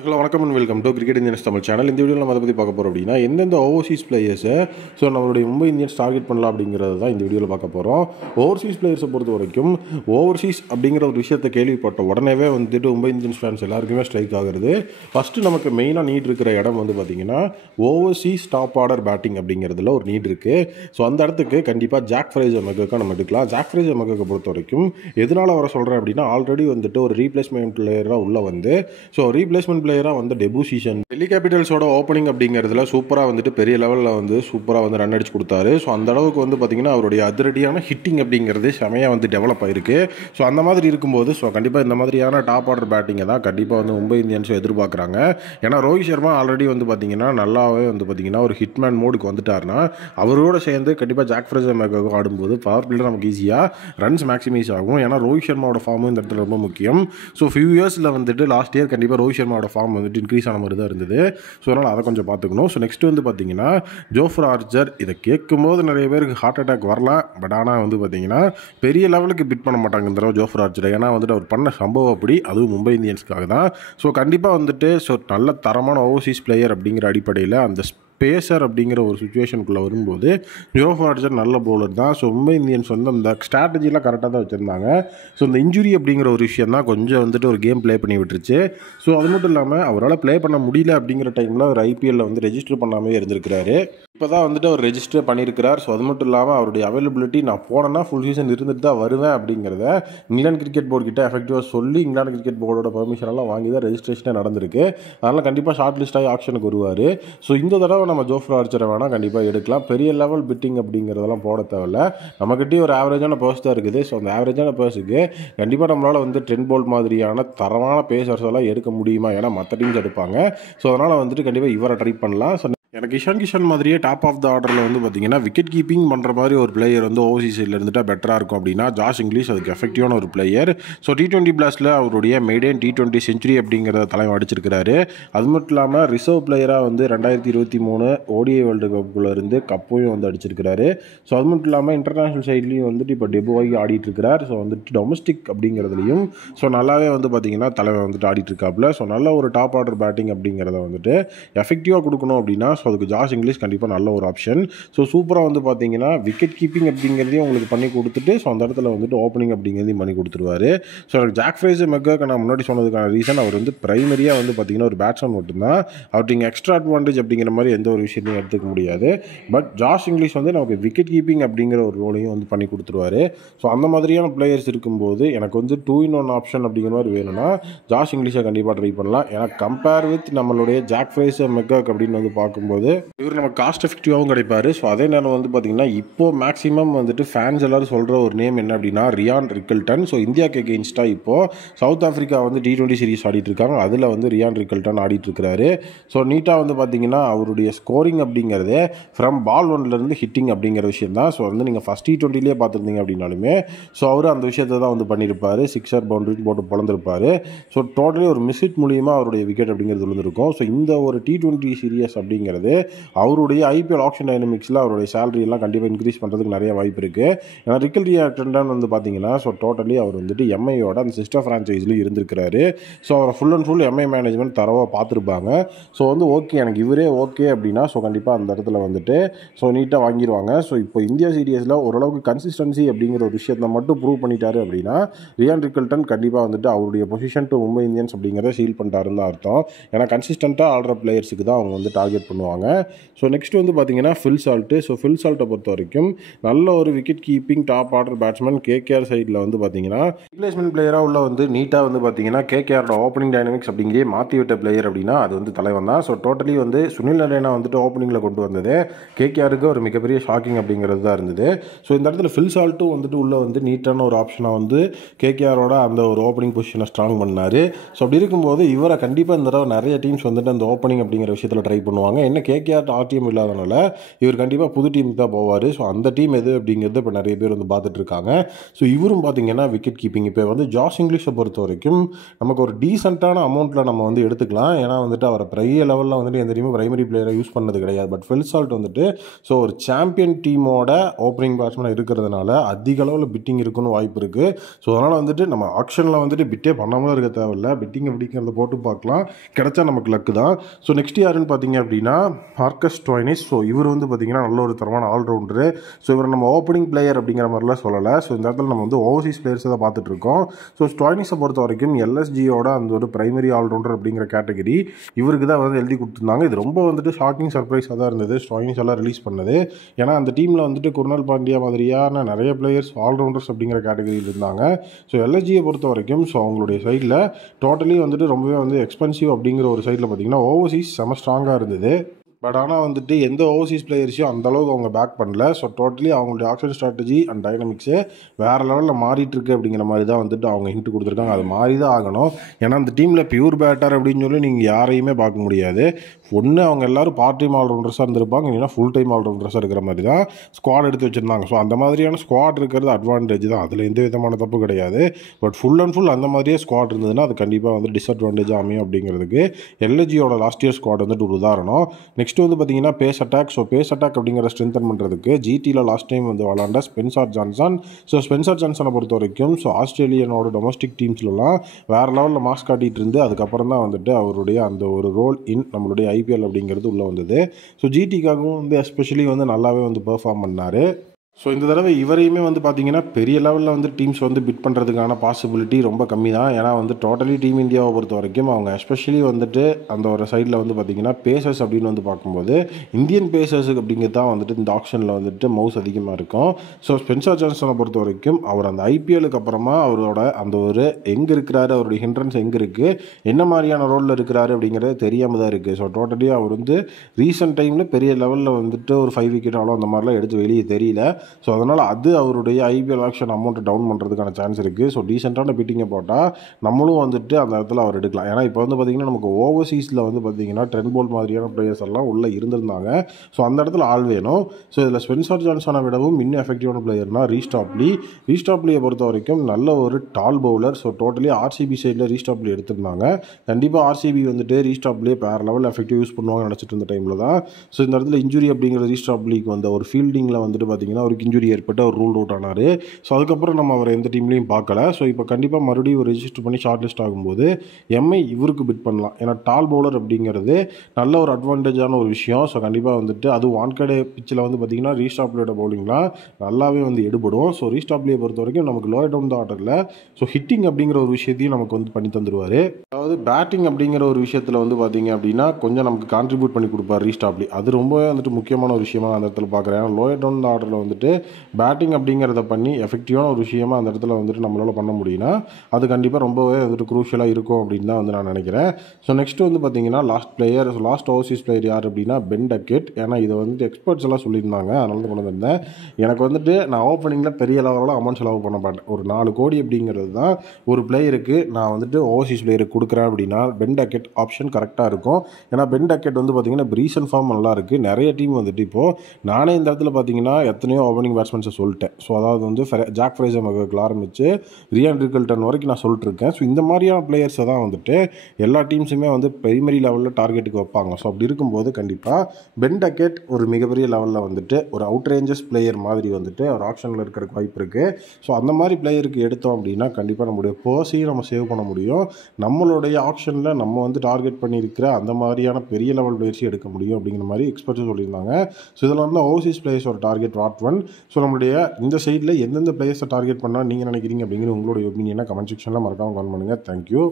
Hello வணக்கம் and welcome to cricket Indians Tamil channel. இந்த வீடியோவில் நம்ம அதை பற்றி பார்க்க போகிறோம் அப்படின்னா எந்தெந்த ஓவர்சீஸ் பிளேயர்ஸை நம்மளுடைய மும்பை இந்தியன்ஸ் டார்கெட் பண்ணலாம் அப்படிங்கிறது தான் இந்த வீடியோவில் பார்க்க போகிறோம். ஓவர்சீஸ் பிளேயர்ஸை பொறுத்த வரைக்கும் ஓவர்சீஸ் அப்படிங்கிற ஒரு விஷயத்தை கேள்விப்பட்ட உடனேவே மும்பை இந்தியன்ஸ் ஃபேன்ஸ் எல்லாருக்குமே ஸ்ட்ரைக் ஆகுறது. ஃபஸ்ட்டு நமக்கு மெயினாக நீட் இருக்கிற இடம் பார்த்திங்கன்னா ஓவர்சீஸ் டாப் ஆர்டர் பேட்டிங் அப்படிங்கிறதுல ஒரு நீட் இருக்குது. அந்த இடத்துக்கு கண்டிப்பாக ஜாக் ஃப்ரேசர் மெக்கர்க்காக நம்ம எடுக்கலாம். ஜாக் ஃப்ரேசர் மெக்கர்க்கை பொறுத்த வரைக்கும் எதனால் வர சொல்கிறேன் அப்படின்னா ஆல்ரெடி ஒரு ரீப்ளேஸ்மெண்ட் பிளேயராக உள்ளே ரீப்ளேஸ்மெண்ட் பிளேயராக டெபு சீசன் டெல்லி கேபிட்டல்ஸோட ஓப்பனிங் அப்படிங்கிறதுல சூப்பராக பெரிய லெவலில் சூப்பராக ரன் அடிச்சு கொடுத்தாரு. அந்த அளவுக்கு பார்த்தீங்கன்னா அவருடைய அதிரடியான ஹிட்டிங் அப்படிங்கிறது செமையாக டெவலப் ஆயிருக்கு. அந்த மாதிரி இருக்கும்போது கண்டிப்பாக இந்த மாதிரியான டாப் ஆர்டர் பேட்டிங்கை தான் கண்டிப்பாக மும்பை இந்தியன்ஸும் எதிர்பார்க்குறாங்க. ஏன்னா ரோஹித் சர்மா ஆல்ரெடி பார்த்தீங்கன்னா நல்லாவே பார்த்தீங்கன்னா ஒரு ஹிட்மேன் மோடுக்கு வந்துட்டாருன்னா அவரோட சேர்ந்து கண்டிப்பாக ஜாக் ஃப்ரேசர் மெக்கர்க்கு ஆடும்போது பவர் பிளேயில் நமக்கு ஈஸியாக ரன்ஸ் மேக்ஸிமைஸ் ஆகும். ஏன்னா ரோஹித் சர்மாவோட ஃபார்மும் இந்த இடத்துல ரொம்ப முக்கியம். ஃபியூ இயர்ஸில் லாஸ்ட் இயர் கண்டிப்பாக ரோஹித் சர்மாவோட ஃபார்ம் இன்க்ரீஸ் ஆன மாதிரி தான் இருந்தது. அதனால் அதை கொஞ்சம் பார்த்துக்கணும். நெக்ஸ்ட் பார்த்தீங்கன்னா ஜோஃப்ரா ஆர்ச்சர். இதை கேட்கும்போது நிறைய பேருக்கு ஹார்ட் அட்டாக் வரலாம். பட் ஆனால் பார்த்தீங்கன்னா பெரிய லெவலுக்கு பிட் பண்ண மாட்டாங்க இந்த தடவை ஜோஃப்ரா ஆர்ச்சர். ஏன்னா அவர் பண்ண சம்பவம் அப்படி, அதுவும் மும்பை இந்தியன்ஸ்க்காக தான். கண்டிப்பாக நல்ல தரமான ஓவர்சீஸ் பிளேயர் அப்படிங்கிற அடிப்படையில் அந்த பேசர் அப்படிங்கிற ஒரு சுச்சுவேஷனுக்குள்ளே வரும்போது ஜோஃப்ரா ஆர்ச்சர் நல்ல பவுலர் தான். மும்பை இந்தியன்ஸ் அந்த ஸ்ட்ராட்டஜிலாம் கரெக்டாக தான் வச்சுருந்தாங்க. இந்த இன்ஜுரி அப்படிங்கிற ஒரு விஷயம் தான் கொஞ்சம் ஒரு கேம் ப்ளே பண்ணி விட்டுருச்சு. அது மட்டும் இல்லாமல் அவரால் ப்ளே பண்ண முடியல அப்படிங்கிற டைமில் அவர் ஐபிஎல்லில் ரெஜிஸ்டர் பண்ணாமே இருந்திருக்கிறாரு. இப்போ தான் அவர் ரெஜிஸ்டர் பண்ணியிருக்கிறார். அது மட்டும் இல்லாமல் அவருடைய அவைலபிலிட்டி நான் போனேன்னா ஃபுல் சீசன் இருந்துட்டு தான் வருவேன் அப்படிங்கிறத இங்கிலாந்து கிரிக்கெட் போர்டு கிட்ட எஃபெக்டிவாக சொல்லி இங்கிலாந்து கிரிக்கெட் போர்டோட பர்மிஷனெல்லாம் வாங்கி தான் ரெஜிஸ்ட்ரேஷனே நடந்திருக்கு. அதனால் கண்டிப்பாக ஷார்ட் லிஸ்ட் ஆகி ஆக்ஷனுக்கு வருவார். இந்த தடவை நம்ம ஜோஃப்ரா ஆர்ச்சரை வேணால் கண்டிப்பாக எடுக்கலாம். பெரிய லெவல் பிட்டிங் அப்படிங்கிறதெல்லாம் போட தேவையில்ல. நம்மகிட்டே ஒரு ஆவரேஜான பர்ஸ் தான் இருக்குது. அந்த ஆவரேஜான பர்ஸுக்கு கண்டிப்பாக நம்மளால் ட்ரெண்ட் போல்ட் மாதிரியான தரமான பேசர்ஸ் எல்லாம் எடுக்க முடியுமா? ஏன்னா மற்ற டீம்ஸ் எடுப்பாங்க. கண்டிப்பாக இவரை ட்ரை பண்ணலாம். எனக்கு இஷான் கிஷன் மாதிரியே டாப் ஆஃப் த ஆர்டரில் பார்த்தீங்கன்னா விக்கெட் கீப்பிங் பண்ணுற மாதிரி ஒரு பிளேயர் ஓவர்சீஸ் சைடில் இருந்துட்டால் பெட்டராக இருக்கும் அப்படின்னா ஜாஷ் இங்கிலீஷ் அதுக்கு எஃபெக்டிவான ஒரு பிளேயர். T20 பிளாஸ்ட்டில் அவருடைய மெய்டன் T20 செஞ்சுரி அப்படிங்கிறத தலைமை அடிச்சிருக்கிறாரு. அது மட்டும் இல்லாமல் ரிசர்வ் பிளேயராக 2023 ஓடிஐ வேர்ல்டு கப்புக்குள்ளே இருந்து கப்பையும் அடிச்சிருக்கிறாரு. அது மட்டும் இல்லாமல் இன்டர்நேஷனல் சைட்லேயும் இப்போ டெபுவாகி ஆடிட்டு இருக்கிறார். டொமஸ்டிக் அப்படிங்கிறதுலையும் நல்லாவே பார்த்தீங்கன்னா தலைமை ஆடிட்டு இருக்காப்புல. நல்ல ஒரு டாப் ஆர்டர் பேட்டிங் அப்படிங்கிறத எஃபெக்டிவாக கொடுக்கணும் அப்படின்னா அதுக்கு ஜாஷ் இங்கிலீஷ் கண்டிப்பாக நல்ல ஒரு ஆப்ஷன். சூப்பராக பார்த்தீங்கன்னா விக்கெட் கீப்பிங் அப்படிங்கிறதையும் உங்களுக்கு பண்ணி கொடுத்துட்டு அந்த இடத்துல ஓப்பனிங் அப்படிங்கிறதையும் பண்ணி கொடுத்துருவாரு. ஜாக் ஃப்ரேசர் மெக்கர்க்கு நான் முன்னாடி சொன்னதுக்கான ரீசன் அவர் பிரைமரியாக பார்த்தீங்கன்னா ஒரு பேட்ஸ்மேன் மட்டும்தான். அவர்கிட்ட இங்கே எக்ஸ்ட்ரா அட்வான்டேஜ் அப்படிங்கிற மாதிரி எந்த ஒரு விஷயத்தையும் எடுத்துக்க முடியாது. பட் ஜாஷ் இங்கிலீஷ் நமக்கு விக்கெட் கீப்பிங் அப்படிங்கிற ஒரு ரோலையும் பண்ணி கொடுத்துருவாரு. அந்த மாதிரியான பிளேயர்ஸ் இருக்கும்போது எனக்கு 2-in-1 ஆப்ஷன் அப்படிங்கிற மாதிரி வேணும்னா ஜாஷ் இங்கிலீஷை கண்டிப்பாக ட்ரை பண்ணலாம். ஏன்னா கம்பேர் வித் நம்மளுடைய ஜாக் ஃப்ரேசர் மெக்கர்க் அப்படின்னு பார்க்கும்போது இவர் நம்ம காஸ்ட் எஃபெக்டிவாகவும் கிடைப்பாரு. அதே நேரம் பார்த்தீங்கன்னா இப்போ மேக்ஸிமம் ஃபேன்ஸ் எல்லாரும் சொல்கிற ஒரு நேம் என்ன அப்படின்னா ரியான் ரிக்கல்டன். இந்தியாவுக்கு எகெயின்ஸ்டாக இப்போது சவுத் ஆஃப்ரிக்கா T20 சீரிஸ் ஆடிட்டு இருக்காங்க. அதில் ரியான் ரிக்கல்டன் ஆடிட்டு இருக்கிறாரு. நீட்டாக பார்த்தீங்கன்னா அவருடைய ஸ்கோரிங் அப்படிங்கிறது ஃப்ரம் பால் ஒன்லேருந்து ஹிட்டிங் அப்படிங்கிற விஷயம் தான். நீங்கள் ஃபஸ்ட் T20லேயே பார்த்துருந்தீங்க அப்படின்னாலுமே அவர் அந்த விஷயத்தை தான் பண்ணியிருப்பார். சிக்ஸர் பவுண்டரி போட்டு பிறந்திருப்பார். டோட்டலி ஒரு மிஸ்ஹிட் மூலியமாக அவருடைய விக்கெட் அப்படிங்கிறது விழுந்திருக்கும். இந்த ஒரு T20 சீரியஸ் அப்படிங்கிறது அவருடைய ஐபிஎல் ஆக்ஷன் டைனமிக்ஸில் அவருடைய சேலரி எல்லாம் கண்டிப்பாக இன்க்ரீஸ் பண்ணுறதுக்கு நிறைய வாய்ப்பு இருக்குது. ஏன்னா ரிக்கல் ரியாக்டன் பார்த்தீங்கன்னா டோட்டலி அவர் எம்ஐயோட அந்த சிஸ்டர் ஃப்ரான்ச்சைஸ்லையும் இருந்திருக்கிறாரு. அவரை full and full Mi management தரவாக பார்த்துருப்பாங்க. ஓகே எனக்கு இவரே ஓகே அப்படின்னா அவருக்கு அந்த இடத்துல நீட்டாக வாங்கிடுவாங்க. இப்போ இந்தியா சீரியஸில் ஓரளவுக்கு கன்சிஸ்டன்சி அப்படிங்கிற ஒரு விஷயத்தை மட்டும் ப்ரூவ் பண்ணிட்டாரு அப்படின்னா ரியான் ரிக்கல்டன் கண்டிப்பாக அவருடைய பொசிஷன் டு மும்பை இந்தியன்ஸ் அப்படிங்கிறத சீல் பண்ணிட்டாருன்னு தான் அர்த்தம். ஏன்னா கன்சிஸ்டண்ட்டாக ஆடுற பிளேயர்ஸுக்கு தான் அவங்க டார்கெட் பண்ணுவாங்க. நெக்ஸ்ட் பார்த்தீங்கன்னா ஃபில் சால்ட்டு. ஃபில் சால்ட்டை பொறுத்த வரைக்கும் நல்ல ஒரு wicket keeping top order batsman. KKR சைடில் பார்த்தீங்கன்னா ரீப்ளேஸ்மெண்ட் பிளேயராக உள்ள நீட்டாக பார்த்தீங்கன்னா கேகேஆரோட ஓப்பனிங் டைனமிக்ஸ் அப்படிங்கிறே மாற்றி விட்ட பிளேயர் அப்படின்னா அது தலைவன் தான். டோட்டலி சுனில் நரேனா ஓப்பனிங்கில் கொண்டு வந்தது கேகேஆருக்கு ஒரு மிகப்பெரிய ஷாக்கிங் அப்படிங்கிறது தான் இருந்தது. இந்த இடத்துல ஃபில் சால்ட்டும் உள்ள நீட்டான ஒரு ஆப்ஷனாக கேகேஆரோட அந்த ஒரு ஓப்பனிங் பொசிஷனை ஸ்ட்ராங் பண்ணார். அப்படி இருக்கும்போது இவரை கண்டிப்பாக இந்த தடவை நிறைய டீம்ஸ் அந்த ஓப்பனிங் அப்படிங்கிற விஷயத்தில் ட்ரை பண்ணுவாங்க. என்ன ஏன்னா கேகேஆர் ஆர்டிஎம் இல்லாதனால இவர் கண்டிப்பாக புது டீமுக்கு தான் போவார். ஸோ அந்த டீம் எது அப்படிங்கிறது இப்போ நிறைய பேர் வந்து பார்த்துட்டு இருக்காங்க. ஸோ இவரும் பார்த்தீங்கன்னா விக்கெட் கீப்பிங் இப்போ வந்து ஜாஷ் இங்கிலீஷை பொறுத்த வரைக்கும் நமக்கு ஒரு டீசெண்டான அமௌண்ட்டில் நம்ம வந்து எடுத்துக்கலாம். ஏன்னா வந்துட்டு அவரை பெரிய லெவலில் வந்துட்டு எந்த டீமும் பிரைமரி பிளேயரை யூஸ் பண்ணது கிடையாது. பட் ஃபெல்சால்ட் வந்துட்டு ஸோ ஒரு சாம்பியன் டீமோட ஓப்பனிங் பேட்ஸ்மேனாக இருக்கிறதுனால அதிக அளவில் பிட்டிங் இருக்குன்னு வாய்ப்பு இருக்குது. ஸோ அதனால் வந்துட்டு நம்ம ஆக்ஷனில் வந்துட்டு பிட்டே பண்ணாமலும் இருக்க தேவையில்லை. பிட்டிங் எப்படிங்கிறத போட்டு பார்க்கலாம், கிடைச்சா நமக்கு லக்கு தான். ஸோ நெக்ஸ்ட் யாருன்னு பார்த்தீங்க அப்படின்னா மார்க்கஸ் ஸ்டோய்னிஸ். ஸோ இவர் வந்து பார்த்தீங்கன்னா நல்ல ஒரு தரமான ஆல்ரவுண்டரு. ஸோ இவர் நம்ம ஓப்பனிங் பிளேயர் அப்படிங்கிற மாதிரிலாம் சொல்லலை. ஸோ இந்த இடத்துல நம்ம வந்து ஓவர்சீஸ் பிளேயர்ஸை தான் பார்த்துட்டு இருக்கோம். ஸோ ஸ்டோய்னிஸை பொறுத்த வரைக்கும் எல்எஸ்ஜியோட அந்த ஒரு பிரைமரி ஆல்ரவுண்டர் அப்படிங்கிற கேட்டகரி இவருக்கு தான் வந்து எழுதி கொடுத்துருந்தாங்க. இது ரொம்ப வந்துட்டு ஷாக்கிங் சர்ப்ரைஸாக தான் இருந்தது ஸ்டோய்னிஸ் எல்லாம் ரிலீஸ் பண்ணது. ஏன்னா அந்த டீமில் வந்துட்டு குர்னால் பாண்டியா மாதிரியான நிறைய பிளேயர்ஸ் ஆல்ரவுண்டர்ஸ் அப்படிங்கிற கேட்டகரியில் இருந்தாங்க. ஸோ எல்எஸ்ஜியை பொறுத்த வரைக்கும் ஸோ அவங்களுடைய சைடில் டோட்டலி வந்துட்டு ரொம்பவே வந்து எக்ஸ்பென்சிவ் அப்படிங்கிற ஒரு சைடில் பார்த்தீங்கன்னா ஓவர்சீஸ் செம ஸ்ட்ராங்காக இருந்தது. பட் ஆனால் வந்துட்டு எந்த ஓவர்சீஸ் பிளேயர்ஸையும் அந்தளவுக்கு அவங்க பேக் பண்ணல. ஸோ டோட்டலி அவங்களுடைய ஆக்ஷன் ஸ்ட்ராட்டஜி அண்ட் டைனமிக்ஸே வேறு லெவலில் மாறிட்டுருக்கு அப்படிங்கிற மாதிரி தான் வந்துட்டு அவங்க ஹிண்ட் கொடுத்துருக்காங்க. அது மாறி தான் ஆகணும். ஏன்னா அந்த டீமில் பியூர் பேட்டர் அப்படின்னு சொல்லி நீங்கள் யாரையுமே பார்க்க முடியாது. ஒன்று அவங்க எல்லோரும் பார்ட் டைம் ஆல்ரவுண்டர்ஸாக இருந்திருப்பாங்க, இல்லைன்னா ஃபுல் டைம் ஆல்ரவுண்டர்ஸாக இருக்கிற மாதிரி தான் ஸ்குவாட் எடுத்து வச்சுருந்தாங்க. ஸோ அந்த மாதிரியான ஸ்குவாட் இருக்கிறது அட்வான்டேஜ் தான், அதில் எந்த விதமான தப்பு கிடையாது. பட் ஃபுல் அண்ட் ஃபுல் அந்த மாதிரியே ஸ்குவாட் இருந்ததுன்னா அது கண்டிப்பாக வந்து டிஸ்அட்வான்டேஜ் அமையும் அப்படிங்கிறதுக்கு எல்எஸ்ஜியோட லாஸ்ட் இயர் ஸ்குவாட் வந்துட்டு ஒரு உதாரணம். நெக்ஸ்ட் வந்து பார்த்தீங்கன்னா pace attack. So pace attack அப்படிங்கிற ஸ்ட்ரென்தன் பண்ணுறதுக்கு ஜிடியில் லாஸ்ட் டைம் வந்து விளாண்ட ஸ்பென்சர் ஜான்சன். ஸோ ஸ்பென்சர் ஜான்சனை பொறுத்த வரைக்கும் ஸோ ஆஸ்திரேலியனோட டொமஸ்டிக் டீம்ஸ்லாம் வேறு லெவலில் மாஸ் காட்டிகிட்டு இருந்து அதுக்கப்புறம் தான் வந்துட்டு அவருடைய அந்த ஒரு ரோல் இன் நம்மளுடைய ஐபிஎல் அப்படிங்கிறது உள்ளே வந்தது. ஸோ ஜிடிக்காகவும் வந்து எஸ்பெஷலி வந்து நல்லாவே வந்து பெர்ஃபார்ம் பண்ணார். ஸோ இந்த தடவை இவரையுமே வந்து பார்த்தீங்கன்னா பெரிய லெவலில் வந்து டீம்ஸ் வந்து பிட் பண்ணுறதுக்கான பாசிபிலிட்டி ரொம்ப கம்மி தான். ஏன்னா வந்து டோட்டலி டீம் இந்தியாவை பொறுத்த வரைக்கும் அவங்க எஸ்பெஷலி வந்துட்டு அந்த ஒரு சைடில் வந்து பார்த்திங்கன்னா பேசர்ஸ் அப்படின்னு வந்து பார்க்கும்போது இந்தியன் பேசர்ஸுக்கு அப்படிங்கிறது தான் வந்துட்டு இந்த ஆப்ஷனில் வந்துட்டு மவுஸ் அதிகமாக இருக்கும். ஸோ ஸ்பென்சர் ஜான்சனை பொறுத்த வரைக்கும் அவர் அந்த ஐபிஎலுக்கு அப்புறமா அவரோட அந்த ஒரு எங்கே இருக்கிறாரு, அவருடைய ஹிண்ட்ரன்ஸ் எங்கே இருக்குது, என்ன மாதிரியான ரோலில் இருக்கிறாரு அப்படிங்கிறது தெரியாமல் தான் இருக்குது. ஸோ டோட்டலி அவர் வந்து ரீசெண்ட் டைமில் பெரிய லெவலில் வந்துட்டு ஒரு 5 விக்கெட் ஆலும் அந்த மாதிரிலாம் எடுத்து வெளியே தெரியல. ஸோ அதனால் அது அவருடைய ஐபிஎல் ஆக்ஷன் அமௌண்ட்டை டவுன் பண்ணுறதுக்கான சான்ஸ் இருக்குது. ஸோ டீசெண்டான பிட்டிங்கை போட்டால் நம்மளும் வந்துட்டு அந்த இடத்துல அவர் எடுக்கலாம். ஏன்னா இப்போ வந்து பார்த்திங்கன்னா நமக்கு ஓவர்சீஸில் வந்து பார்த்திங்கன்னா ட்ரெண்ட் போல் மாதிரியான பிளேயர்ஸ் எல்லாம் உள்ளே இருந்திருந்தாங்க. ஸோ அந்த இடத்துல ஆள் வேணும். ஸோ இதில் ஸ்பென்சர் ஜான்சனை விடவும் இன்னும் எஃபெக்டிவான பிளேயர்னா ரீஸ்டாப்லியை பொறுத்த வரைக்கும் நல்ல ஒரு டால் பவுலர். ஸோ டோட்டலி ஆர்சிபி சைடில் ரீஸ்டாப்லி எடுத்திருந்தாங்க. கண்டிப்பாக ஆர்சிபி வந்துட்டு ரீஸ்டாப்லியே வேறு லெவலில் எஃபெக்டிவ் யூஸ் பண்ணுவாங்க நினச்சிட்டு இருந்த டைமில் தான் ஸோ இந்த இடத்துல இன்ஜுரி அப்படிங்கிற ரீஸ்டாப்லிக்கு வந்த ஒரு ஃபீல்டிங்கில் வந்துட்டு பார்த்திங்கன்னா ஒரு இன்ஜுரி ஏற்பட்டு அவர் ரூல் அவுட் ஆனார். ஸோ அதுக்கப்புறம் நம்ம அவர் எந்த டீம்லையும் பார்க்கல. ஸோ இப்போ கண்டிப்பாக மறுபடியும் ரெஜிஸ்டர் பண்ணி ஷார்ட் லிஸ்ட் ஆகும்போது எம்ஐ இவருக்கு பிட் பண்ணலாம். ஏன்னா டால் பவுலர் அப்படிங்கிறது நல்ல ஒரு அட்வான்டேஜான ஒரு விஷயம். ஸோ கண்டிப்பாக வந்துட்டு அது வான்கடே பிச்சில் வந்து பார்த்திங்கன்னா ரீஸ்டாப்லியோட பவுலிங்லாம் நல்லாவே வந்து எடுபடும். ஸோ ரீஸ்டாப்லியை பொறுத்த வரைக்கும் நமக்கு லோயர் டவுன் த ஆர்டரில் ஸோ ஹிட்டிங் அப்படிங்கிற ஒரு விஷயத்தையும் நமக்கு வந்து பண்ணி தந்துடுவார். அதாவது பேட்டிங் அப்படிங்கிற ஒரு விஷயத்தில் வந்து பார்த்திங்க அப்படின்னா கொஞ்சம் நமக்கு கான்ட்ரிபியூட் பண்ணி கொடுப்பார் ரீஸ்டாப்லி. அது ரொம்பவே வந்துட்டு முக்கியமான ஒரு விஷயமா அந்த இடத்துல பார்க்குறேன். ஏன்னா லோயர் டவுன் த ஆர்டரில் வந்துட்டு பேட்டிங் அப்படிங்கிறத பண்ணி எஃபெக்டிவான ஒரு விஷயமா அந்த இடத்துல வந்துட்டு நம்மளால் பண்ண முடியும்னா அது கண்டிப்பாக ரொம்பவே வந்துட்டு குரூஷியலாக இருக்கும் அப்படின்னு தான் வந்து நான் நினைக்கிறேன். ஸோ நெக்ஸ்ட் வந்து பார்த்தீங்கன்னா லாஸ்ட் ஓவர்சீஸ் பிளேயர் யார் அப்படின்னா பென் டக்கெட். ஏன்னா இதை வந்துட்டு எக்ஸ்பர்ட்ஸ் எல்லாம் சொல்லியிருந்தாங்க, அதனால தான் கொண்டு வந்திருந்தேன். எனக்கு வந்துட்டு நான் ஓப்பனிங்கில் பெரிய லெவலில் அமௌண்ட் செலவு பண்ண மாட்டேன். ஒரு 4 கோடி அப்படிங்கிறது தான் ஒரு பிளேயருக்கு நான் வந்துட்டு ஓவர்சீஸ் பிளேயருக்கு கொடுக்குறேன் அப்படின்னா பென் டக்கெட் ஆப்ஷன் கரெக்டாக இருக்கும். ஏன்னா பென் டக்கெட் வந்து பார்த்தீங்கன்னா ரீசன்ட் ஃபார்ம் நல்லா இருக்குது. நிறைய டீம் வந்துட்டு இப்போது நானே இந்த இடத்துல பார்த்தீங்கன்னா எத்தனையோ ஓப்பனிங் பேட்ஸ்மேன்ஸை சொல்லிட்டேன். ஸோ அதாவது வந்து ஜாக் ஃப்ரேசர் மகக்கில் ஆரம்பித்து ரியான் ரிக்கல்டன் வரைக்கும் நான் சொல்லிட்டுருக்கேன். ஸோ இந்த மாதிரியான பிளேயர்ஸை தான் வந்துட்டு எல்லா டீம்ஸுமே வந்து பிரைமரி லெவலில் டார்கெட்டுக்கு வைப்பாங்க. ஸோ அப்படி இருக்கும்போது கண்டிப்பாக பென் டக்கெட் ஒரு மிகப்பெரிய லெவலில் வந்துட்டு ஒரு அவுட் ரேஞ்சஸ் பிளேயர் மாதிரி வந்துட்டு ஒரு ஆப்ஷனில் இருக்கிறதுக்கு வாய்ப்பு இருக்குது. ஸோ அந்த மாதிரி பிளேயருக்கு எடுத்தோம் அப்படின்னா கண்டிப்பாக நம்மளுடைய பர்ஸையும் நம்ம சேவ் பண்ண முடியும். நம்மளுடைய ஆப்ஷனில் நம்ம வந்து டார்கெட் பண்ணியிருக்கிற அந்த மாதிரியான பெரிய லெவல் பிளேயர்ஸையும் எடுக்க முடியும் அப்படிங்கிற மாதிரி எக்ஸ்பர்ட்ஸ் சொல்லியிருந்தாங்க. ஸோ இதில் வந்து ஓவர்சீஸ் பிளேயர்ஸோட டார்கெட் வாட் ஒன். ஸோ நம்மளுடைய இந்த சைடில் எந்தெந்த பிளேயர்ஸை டார்கெட் பண்ணால் நீங்கள் நினைக்கிறீங்க அப்படிங்கிற உங்களுடைய ஒப்பீனியனை கமெண்ட் செக்ஷனில் மறக்காமல் கமெண்ட் பண்ணுங்கள். தேங்க்யூ.